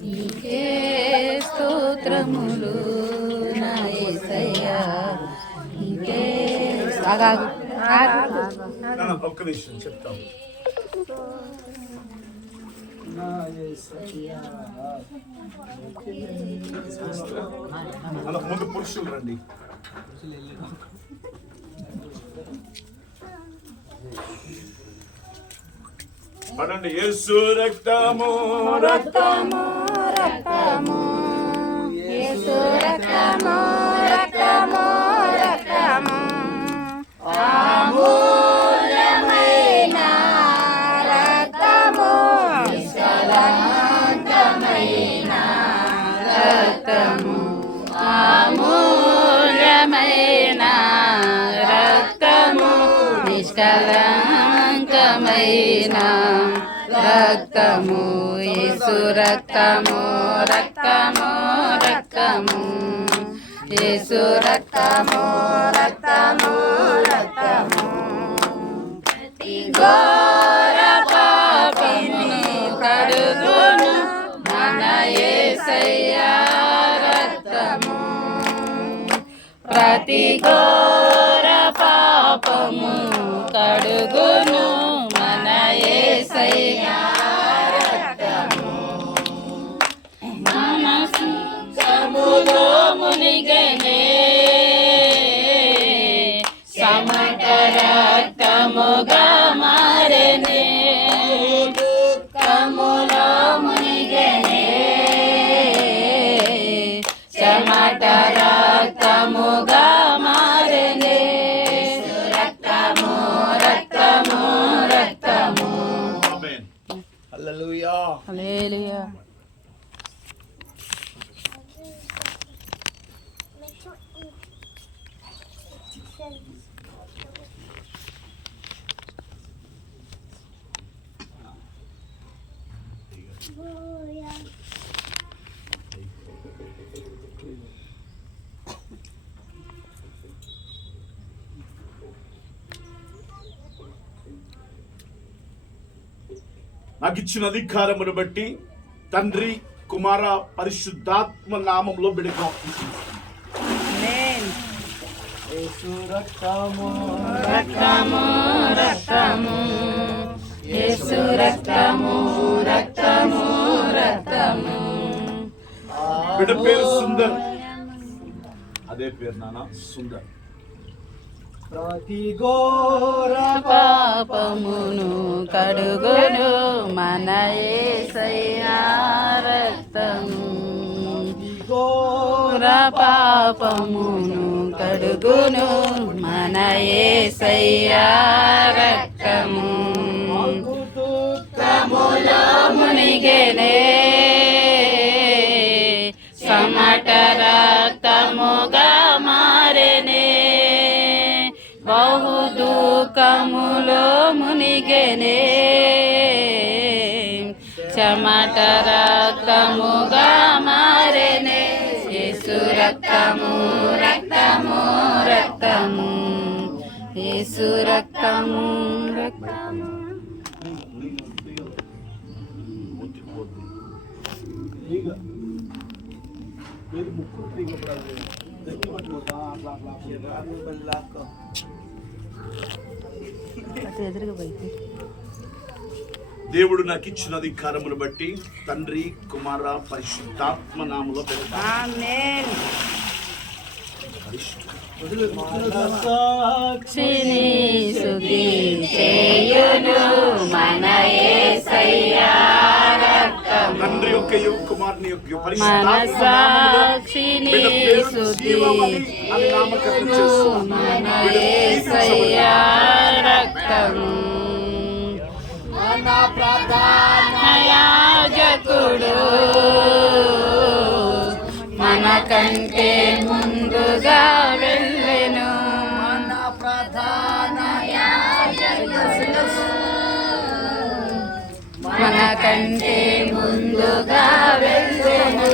నీకే స్తోత్రములు నా యేసయ్యా, నీకే. ఒక్క నిమిషం చెప్తాం. ముందు పురుషులు రండి. పడండి. యేసు రక్తము రక్తము రక్తము, యేసు రక్తము రక్తము రక్తము, అమూల్యమైన రక్తము, నిష్కళంకమైన రక్తము, అమూల్యమైన రక్తము, నిష్కళంకమైన రక్తము, యేసు రక్తము రక్తము రక్తము, యేసు రక్తము రక్తము రక్తము, ప్రతి ఘోర పాపమును కడుగును మన యేసయ్యా రక్తము, ప్రతి ఘోర పాపము కడుగును మన యేసయ్యా రక్తము, మనసు సములో మునిగెనే సమట రక్తముగా మారెనే, దుఃఖములో మునిగెనే చెమట రక్తముగా మారెనే, రక్తము రక్తము రక్తము. హల్లెలూయా హల్లెలూయా. నాకు ఇచ్చిన అధికారమును బట్టి తండ్రి కుమార పరిశుద్ధాత్మ నామంలో బిడకం. యేసు రక్తము రక్తము రక్తము, యేసు రక్తము రక్తము రక్తము. బిడ్డ పేరు సుందర్, అదే పేరు నాన్న సుందర్. ప్రతి ఘోర పాపమును కడుగును మన యేసయ్యా రక్తము, ఘోర పాపమును కడుగును మన యేసయ్యా రక్తము, దుఃఖములో మునిగెనే సమట రక్తముగా మారెనే, బహు దుఃఖములో మునిగెనే చెమట రక్తముగా మారెనే, యేసు రక్తము రక్తము రక్తము, యేసు రక్తము రక్తము. దేవుడు నాకు ఇచ్చిన అధికారమును బట్టి తండ్రి కుమార పరిశుద్ధాత్మ నామములో ఆమేన్. సాక్షిని స్తుతి చేయును మన యేసయ్యా రక్తము, తండ్రి యొక్కయు కుమారుని యొక్కయు మన పరిశుద్ధాత్మ సాక్షిని స్తుతి చేయును మన యేసయ్యా రక్తము, మన ప్రధాన యాజకుడు మన కంటే ముందుగా వెళ్ళెను, మన ప్రధాన యాజకుడు మన కంటే ముందుగా వెళ్ళెను,